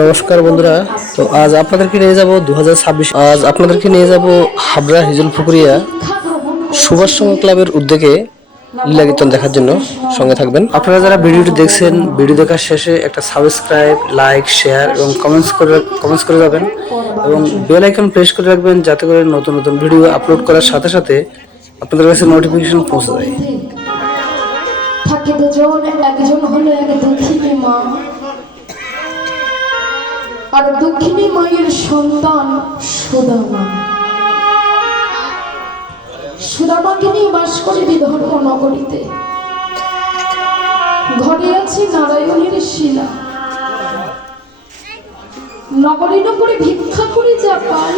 নমস্কার বন্ধুরা। তো আজ আপনাদেরকে নিয়ে যাব 2026, আজ আপনাদেরকে নিয়ে যাব হাবড়া হিজল পুকুরিয়া সুভাষ সংঘ ক্লাবের উদ্যোগে লীলা কীর্তন দেখার জন্য। সঙ্গে থাকবেন। আপনারা যারা ভিডিওটি দেখছেন, ভিডিও দেখার শেষে একটা সাবস্ক্রাইব, লাইক, শেয়ার এবং কমেন্টস করে যাবেন এবং বেল আইকন প্রেস করে রাখবেন, যাতে করে নতুন নতুন ভিডিও আপলোড করার সাথে সাথে আপনাদের কাছে নোটিফিকেশন পৌঁছে যায়। থাকে দুজন, একজন হলো এক দক্ষিণী মা, আর দক্ষিণী মায়ের সন্তান সুদামা। সুদামাকে নিয়ে বাস করে বিধর্ম নগরীতে। ঘরে আছে নারায়ণের শিলা। নগরী নগরী ভিক্ষা করে যা পাই,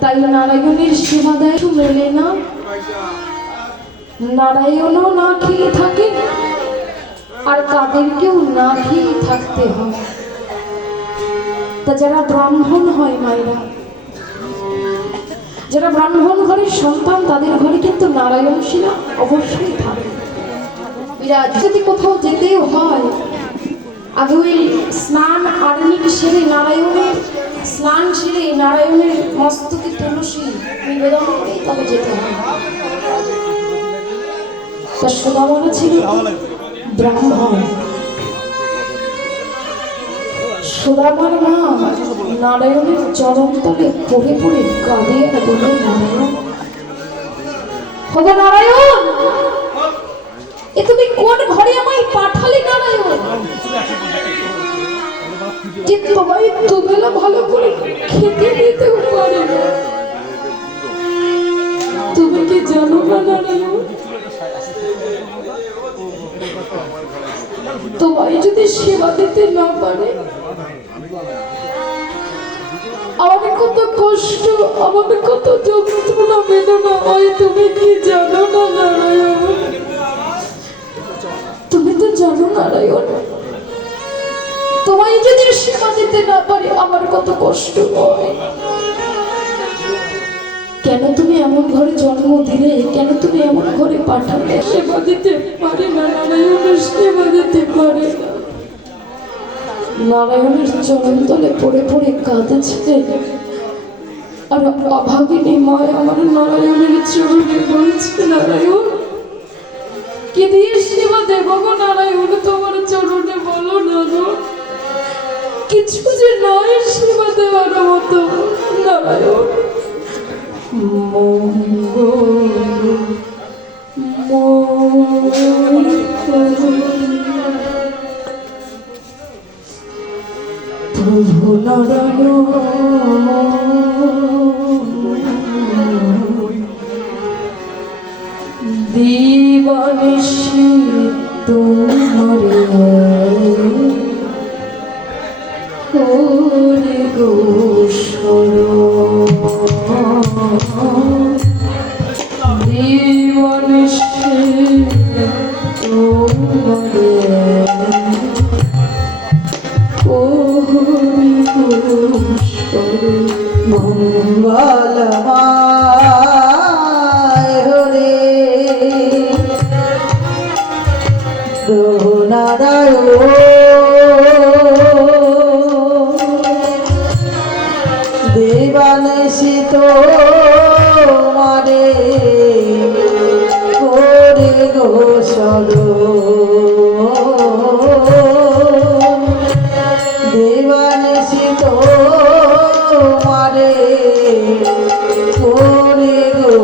তাই নারায়ণের সেবা দেয় মেলে না। নারায়ণও না খেয়ে থাকে, আর তাদেরকেও না খেয়ে থাকতে হয়। তা যারা ব্রাহ্মণ হয় মায়েরা, যারা ব্রাহ্মণ ঘরের সন্তান, তাদের ঘরে কিন্তু নারায়ণ শিলা অবশ্যই থাকে। যদি কোথাও যেতেও হয়, আগে ওই স্নান আরণিক সেরে নারায়ণের স্নান সেরে নারায়ণের মস্তকে তুলসী নিবেদন করে তবে যেতে হয়। তার সুদামা ছিল ব্রাহ্মণ। সুদামার মা নারায়ণের চরণ তলে পড়ে পড়ে কাঁদে আর বলে, নারায়ণ, নারায়ণ, এ তুমি কোন ঘরে আমায় পাঠালে নারায়ণ, যে তোমায় দুবেলা ভালো করে খেতে দিতেও পারে না? তুমি কি জানো না নারায়ণ, তোমায় যদি সেবা দিতে না পারে আমাকে কত কষ্ট, আমাকে কত যন্ত্রণা বেদনা হয়, তুমি কি জানো না নারায়ণ? তুমি তো জানো নারায়ণ, তোমায় যদি সেবা দিতে না পারে আমার কত কষ্ট হয়। কেন তুমি এমন ঘরে জন্ম দিলে, কেন তুমি এমন ঘরে পাঠালে? সেবা দিতে পারে না নারায়ণ, সেবা দিতে পারে না। নারায়ণের চরণ তলে পড়ে পড়ে কাঁদেছে, আর অভাগিনী মায় আমার নারায়ণের চরণে বলছে, নারায়ণ, কি দিয়ে সেবা দেব গো নারায়ণ, তোমার চরণে বলো না গো, কিছু যে নয় সেবা দেওয়ার মতো। নারায়ণ, প্রভু নারায়ণ, দিবানিশি তোমারে করে গো দিবানিশি তোমারে মঙ্গলময় হরে নারায়ণ, দেবানেশি তোমারে করে গো দেবানেশি তোমারে করে গো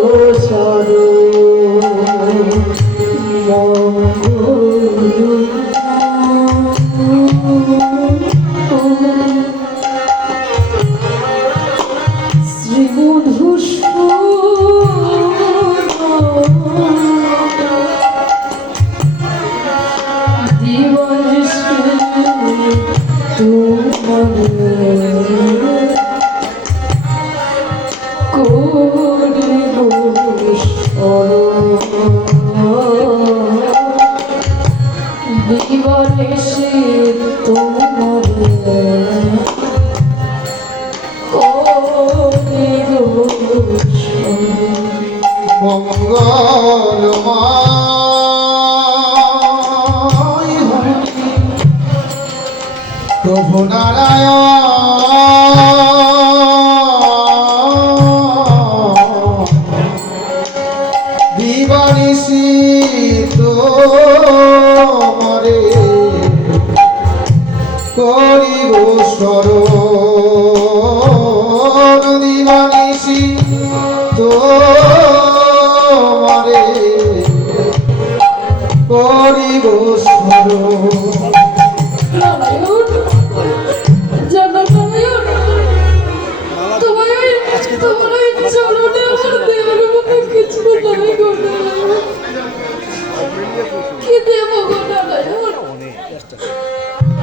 প্রভু নারায়ণ দিবানিশি তোমারে করিব স্মরণ দিবানিশি তোমারে করিব স্মরণ। নারায়ণ, জানো নারায়ণ, তোমার ওই চরণে আমার দেওয়ার মতো কিছু নাই গো নারায়ণ। কি দেব গো নারায়ণ?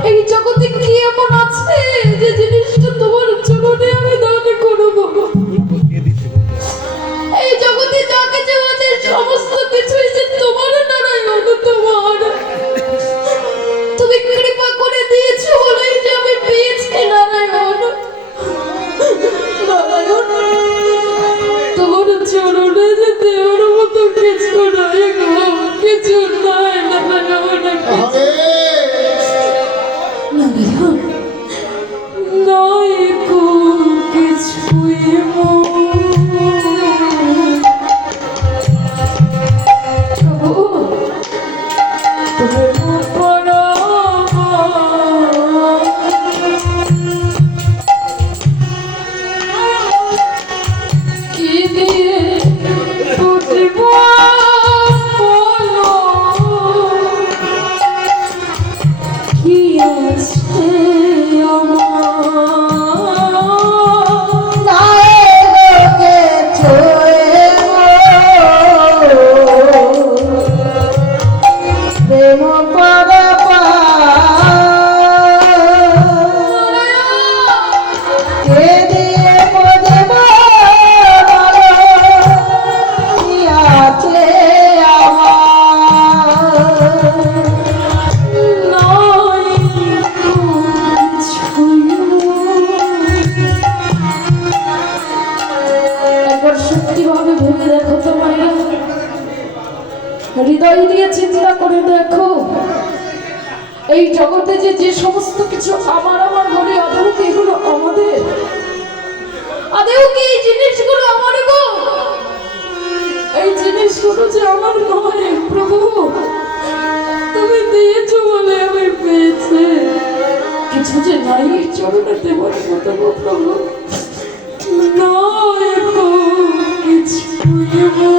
এই জগতে কি এমন আছে যে জিনিসটা তোমার চরণে আমি দান করবো? এই জগতে যা কিছু আছে সমস্ত কিছুই যে তোমার নারায়ণ, তোমার। তুমি কৃপা করে দিয়েছো বলেই যে আমি পেয়েছি নারায়ণ। নারায়ণ, তোমার চরণে যে দেওয়ার মতো কিছু নাই গো, কিছু নাই নারায়ণ, হবে নারায়ণ, নাই গো কিছুই প্রভু, তুমি কি দিয়ে বুঝব বলো, কি আছে আমার? নায়কে ছুঁয়ে প্রেম পরে কে দিয়ে বুঝব কি আছে আমার? একবার সত্যি ভাবে ভেবে দেখো তো মায়েরা, হৃদয় দিয়ে চিন্তা করে দেখো, এই জগতে যে যে সমস্ত কিছু আমার আমার ঘরে, আদৌ কি এগুলো আমাদের? আদৌ কি এই জিনিসগুলো আমার গো? এই জিনিসগুলো যে আমার নয় প্রভু, তুমি দিয়েছো বলে আমি পেয়েছি। কিছু যে নাই এই চরণে দেওয়ার মতো গো প্রভু, নয় গো কিছুই গো।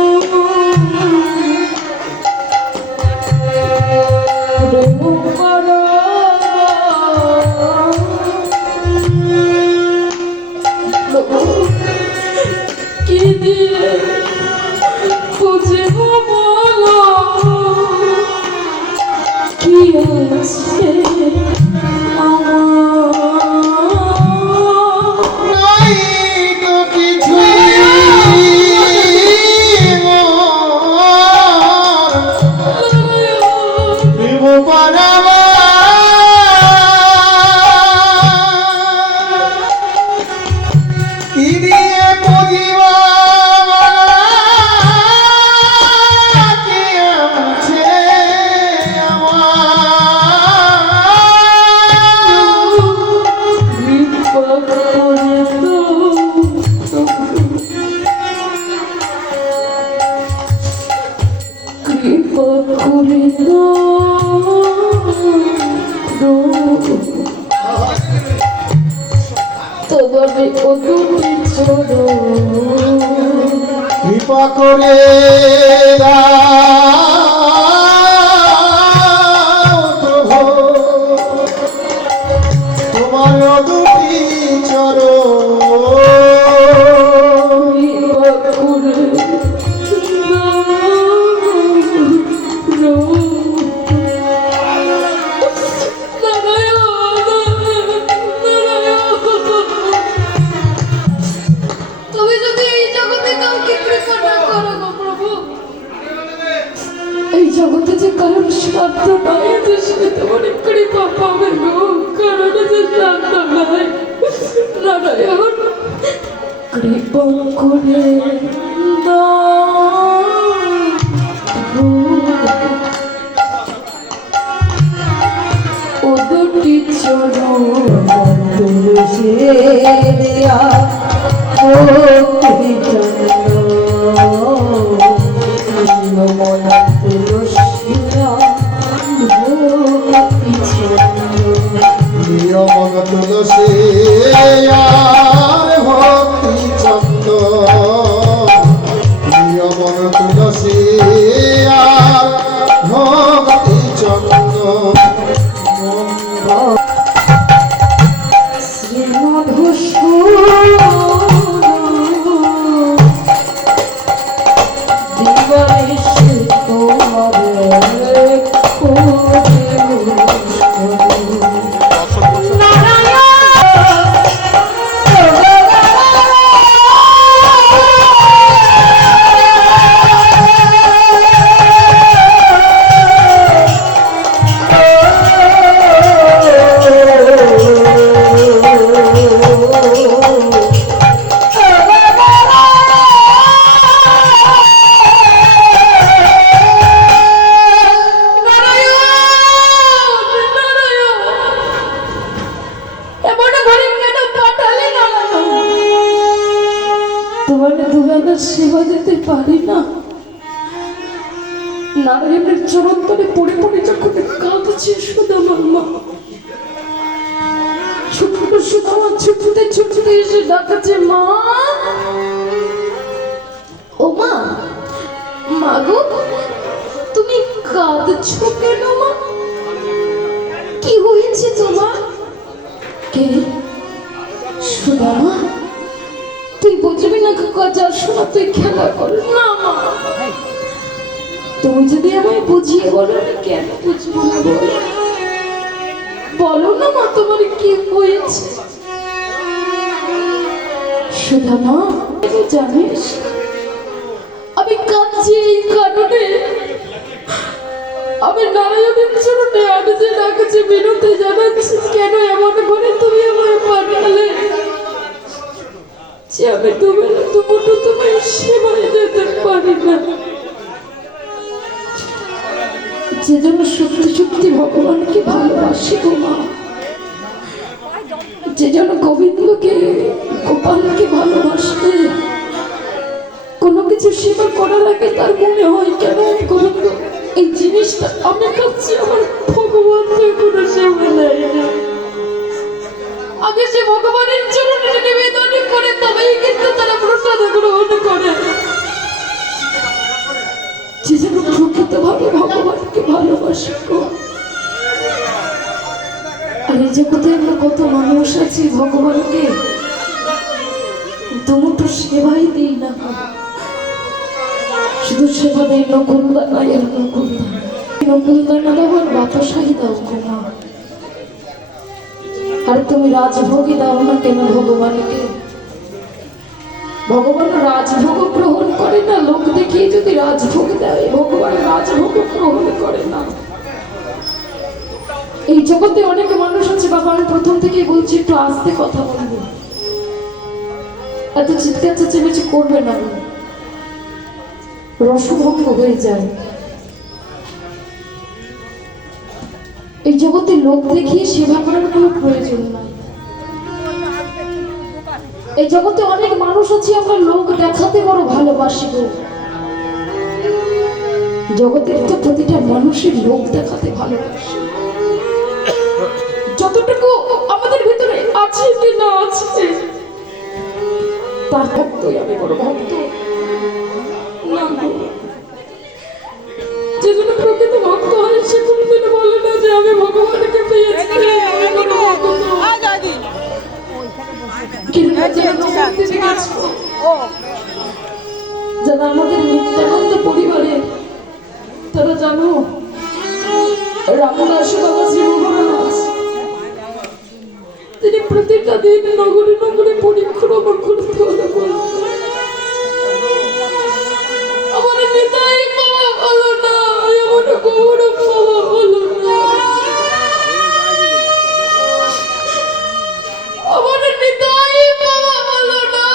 প্রেম করা প্রভু, কি দিয়ে বুঝব বলো, কি আছে আমার? নাই তো কিছুই প্রেম পারাবা কি দিয়ে বুঝিব কি আছে আমার? কৃপা করে তোমার অদূরে চলো, কৃপা করে দাও প্রভু তোমার দুটি চরণ। কৃপা করে তুমি যদি এই জগতে কাউকে কৃপা না করো গো প্রভু, এই জগতে যে কারোর সাধ্য নাই যে সে তোমার কৃপা পাবে গো, কারণ যে সাধ্য নাই। নারায়ণ, কৃপা করে দাও, ওদের দুটি চরণ তুলসী দিয়া ভক্তি চন্দ্র মন তুলসী ভক্তি চরণ নিয়মন তুলসী আর ভক্তি চন্দ নিয়মন তুলসী আর ভক্তি চন্দ তোমার দুবেলা সেবা দিতে পারি না। নারায়ণের চরণ তলে পড়ে পড়ে যখন কাঁদছে সুদামার মা, ছুটতে সুদামা ছুটতে ছুটতে এসে ডাকাচ্ছে মা, ও মা, মা গো তুমি কাঁদছো কেন মা? কি হয়েছে তোমার? কে? সুদামা, তুই বুঝবি না কাকা, যার শোনা তুই খেলা কর না মা। তুমি যদি আমায় বুঝিয়ে বলো, আমি কেন বুঝবো না বলো? বলো না মা, তোমার কি হয়েছে? সুদামা, জানিস আমি কাঁদছি এই কারণে, আমি নারায়ণের চরণে আমি যে ডাকছি বিনতে জানাচ্ছি, কেন এমন করে তুমি আমায় পাঠালে যে আমি দুবেলা দুমুঠো তোমায় সেবায় দিতে পারি না। যে জন্য সত্যি সত্যি ভগবানকে ভালোবাসি গো মা, যে জন্য গোবিন্দকে গোপালকে ভালোবাসবে, কোনো কিছু সেবা করার আগে তার মনে হয় কেন গোবিন্দ এই জিনিসটা আমি কাছে আমার ভগবান কোনো সেবা নেয় না। আগে সে ভগবানের চরণে নিবেদন করে তবেই কিন্তু তারা প্রসাদ গ্রহণ করে। যে যেন প্রকৃতভাবে ভগবানকে ভালোবাসে গো। আর এই জগতে আমরা কত মানুষ আছি ভগবানকে দুমুঠো সেবাই দিই না, শুধু সেবা দেয় নকুলদানা, এর নকুলদানা, নকুলদানা দাও আর বাতাসাই দাও গো মা। আর তুমি রাজভোগই দাও না কেন ভগবানকে? ভগবান রাজভোগ গ্রহণ করে না, লোক দেখিয়ে যদি রাজভোগ দেয়, ভগবান রাজভোগ গ্রহণ করে না। এই জগতে অনেক মানুষ আছে বাবা, আমি প্রথম থেকেই বলছি একটু আস্তে কথা বলবো, এত চিৎকার চেঁচামেচি করবে না, রসভঙ্গ হয়ে যায়। এই জগতে লোক দেখিয়ে সেবা করার কোনো প্রয়োজন নাই। এই জগতে অনেক মানুষ আছে আমরা লোক দেখাতে বড় ভালোবাসি গো। জগতের তো প্রতিটা মানুষের লোক দেখাতে ভালোবাসে। যতটুকু আমাদের ভিতরে আছে কি না আছে, তার ভক্তই আমি বড় ভক্ত না গো। যে জন্য প্রকৃত ভক্ত হয় সে কোনদিন বলে না যে আমি ভগবানকে পেয়েছি, যারা আমাদের নিত্যানন্দ পরিবারের, তারা জানো রামদাস বাবা শ্রী মহারাজ, তিনি প্রতিটা দিন নগরে নগরে পরিক্রমা করতে হলে আমার নিতাই পাওয়া হলো না, আমার গৌরব পাওয়া হলো না, আমার নিতাই পাওয়া হলো না,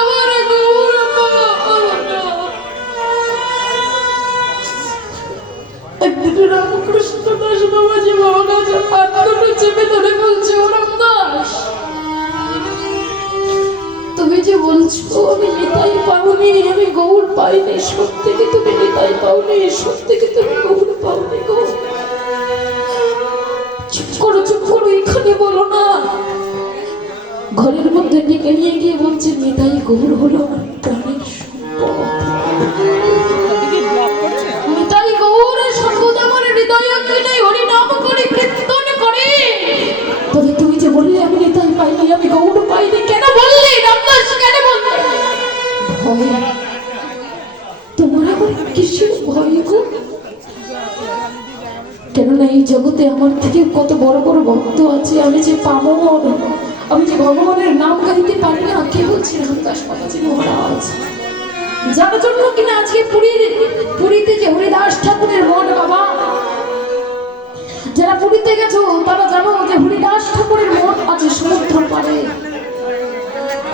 আমার গৌরব পাওয়া হলো না। একদিন রামকৃষ্ণ দাস বাবাজি মহারাজ আত্মরুচি থেকে তুমি গৌর পাওনি গো। চুপ করো এখানে বলো না। ঘরের মধ্যে ডেকে নিয়ে গিয়ে বলছে নিতাই গৌর হলো আমার প্রাণের সম্পদ। নিতাই গৌর সর্বদা আমার হৃদয়ে কিনে হরি নাম করে কীর্তন করে। তবে তুমি যে বললে আমি নিতাই পাইনি, আমি গৌর পাইনি, কেন বললে রামদাস, কেন বললে? ভয়? তোমার আবার কিসের ভয় গো? কেননা এই জগতে আমার থেকে কত বড় বড় ভক্ত আছে, আমি যে পাবো, আমি যে ভগবানের নাম গাইতে পারি না। কে বলছে? রামদাস বাবাজি মহারাজ, যার জন্য কিনা আজকে পুরীতে যে হরিদাস ঠাকুরের মঠ, বাবা যারা পুরীতে গেছো তারা জানো যে হরিদাস ঠাকুরের মঠ আছে সমুদ্র পাড়ে।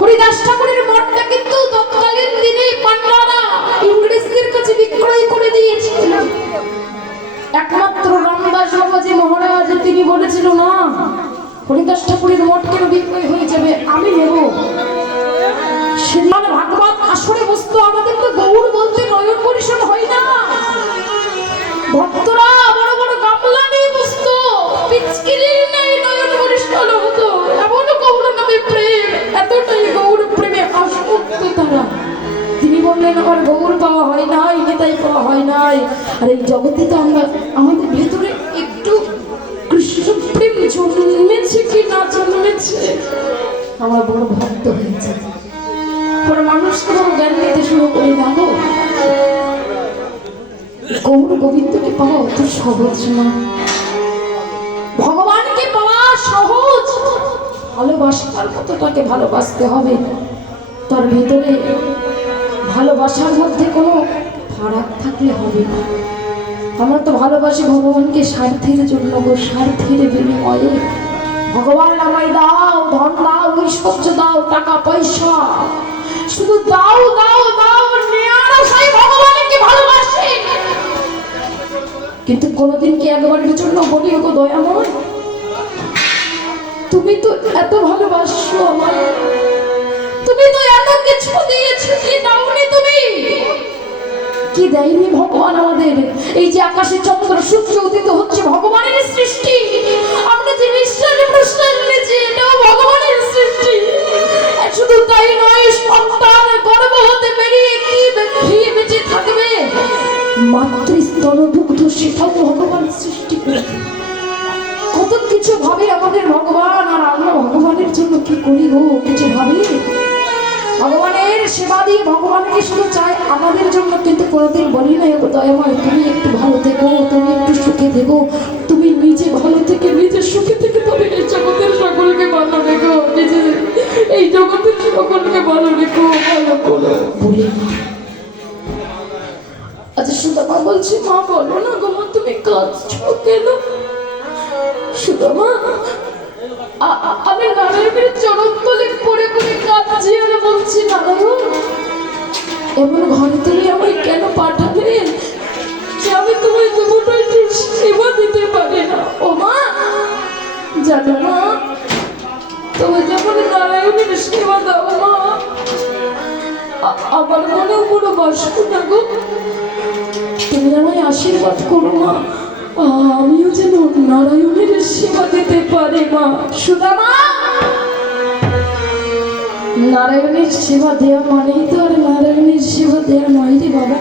হরিদাস ঠাকুরের মঠটা কিন্তু তৎকালীন দিনে পান্ডারা ইংরেজদের কাছে বিক্রয় করে দিয়েছিল। একমাত্র রামদাস বাবাজি মহারাজ তিনি বলেছিল না, হরিদাস ঠাকুরের মঠ কেন বিক্রয় হয়ে যাবে, আমি নেব। সেদিন ভাগবত আসরে বসতো, আমাদের তো গৌর বলতে নয়ন পরিশোধ হয় না। ভক্তরা বড় বড় গামলা নিয়ে বসতো, পিচকিরির নেই নয়ন পরিশোধ হতো। এমন গৌর নামে প্রেম, এতটাই গৌর প্রেমে আসক্ত তারা। তিনি বললেন আমার গৌর পাওয়া হয় নাই, নিতাই পাওয়া হয় নাই। আর এই জগতে তো আমরা, আমাদের ভেতরে একটু কৃষ্ণ প্রেম জন্মেছে কি না জন্মেছে, আমরা বড় ভক্ত হয়েছে। পরে মানুষকে বড় জ্ঞান নিতে শুরু করে দেখো, গৌর গোবিন্দকে পাওয়া অত সহজ না। ভগবানকে পাওয়া সহজ, ভালোবাসার মতো তাকে ভালোবাসতে হবে। তার ভেতরে ভালোবাসার মধ্যে কোনো ফারাক থাকলে হবে না। আমরা তো ভালোবাসি ভগবানকে স্বার্থের জন্য গো, স্বার্থের বিনিময়ে। ভগবান আমায় দাও, ধন দাও, ঐশ্বর্য দাও, টাকা পয়সা, শুধু দাও দাও দাও, নেয়ার আশায় ভগবানকে ভালোবাসে। কিন্তু কোনোদিন কি একবারের জন্য বলি গো দয়াময়, তুমি তো এত ভালোবাসো আমায়, তুমি তো এত কিছু দিয়েছো, কি দাওনি তুমি? কি দেয়নি ভগবান আমাদের? এই যে আকাশে চন্দ্র সূর্য উদিত হচ্ছে ভগবানের সৃষ্টি, আমরা যে নিঃশ্বাস প্রশ্বাস নিচ্ছি এটাও ভগবানের সৃষ্টি। শুধু তাই নয়, সন্তান গর্ভ হতে বেরিয়ে কি খেয়ে বেঁচে থাকবে, মাতৃস্তন দুগ্ধ সেটাও ভগবান সৃষ্টি করে। কত কিছু ভাবে আমাদের ভগবান, আর আমরা ভগবানের জন্য কি করি গো? কিছু ভাবি? ভগবানের সেবা দিয়ে ভগবানকে শুধু চাই আমাদের জন্য, কিন্তু কোনোদিন বলি না দয়াময় তুমি একটু ভালো থেকো, তুমি একটু সুখে থেকো, তুমি নিজে ভালো থেকে নিজে সুখে থেকে তবে এই জগতের সকলকে ভালো রেখো, নিজে এই জগতের সকলকে ভালো রেখো, ভালো করো বলি না। আচ্ছা সুদামা বলছি, মা বলো না গো মা, তুমি কাঁদছো কেন? সুদামা, আমি নারায়ণের চরণ তলে পড়ে পড়ে কাঁদছি আর বলছি নারায়ণ এমন ঘরে তুমি আমায় কেন পাঠালেন যে আমি তোমায় দুটো একটু সেবা দিতে পারি না? ও মা জানো মা, তুমি যখন নারায়ণের সেবা দাও মা, আমার মনেও কোনো বাসব না গো। তুমি আমায় আশীর্বাদ করো মা, আমিও যেন নারায়ণের সেবা দিতে পারি মা। সুদামা, নারায়ণের সেবা দেওয়া মানেই তো আর নারায়ণের সেবা দেওয়া নয় রে বাবা।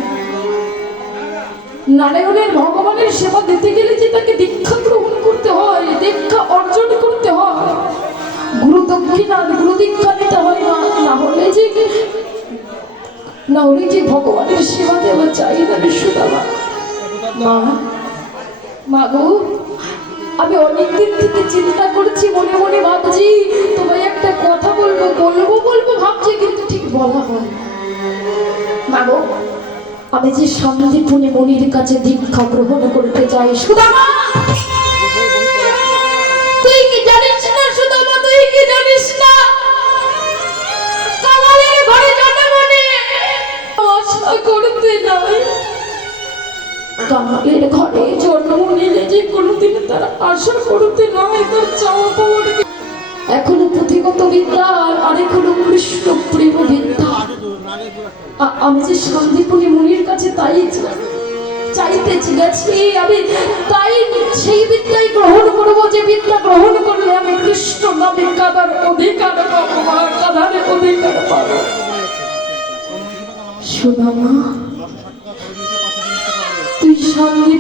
নারায়ণের ভগবানের সেবা দিতে গেলে যে তাকে দীক্ষা গ্রহণ করতে হয়, দীক্ষা অর্জন করতে হয়, গুরু দক্ষিণা গুরু দীক্ষা নিতে হয় না, না হলে যে ভগবানের সেবা দেওয়া চাই না রে সুদামা। মা, মা গো, আমি অনেকদিন থেকে চিন্তা করছি, মনে মনে ভাবছি তোমায় একটা কথা বলবো বলবো বলবো ভাবছি, কিন্তু ঠিক বলা হয় না। মা গো, আমি যে শান্তিপুণে মনির কাছে দীক্ষা গ্রহণ করতে চাই। সুদামা, তুই কি জানিস না সুদামা, তুই কি জানিস না কামালের ঘরে জন্ম নিয়ে আশা করতে নাই। কামালের ঘরে জন্ম নিলে যে কোনোদিন তারা আশা করতে নয়, তার চাওয়া পাওয়ার এখনো পুঁথিগত বিদ্যা, আর এখনো কৃষ্ণ প্রেম বিদ্যা। আমি যে শান্তিপুণী মুনির কাছে তাই চাই, চাইতেছি গেছি আমি, তাই সেই বিদ্যাই গ্রহণ করবো যে বিদ্যা গ্রহণ করলে আমি কৃষ্ণ নামে কাদার অধিকার পাবো, মা কাদারের অধিকার পাবো। শোনা মা, তুই সামনে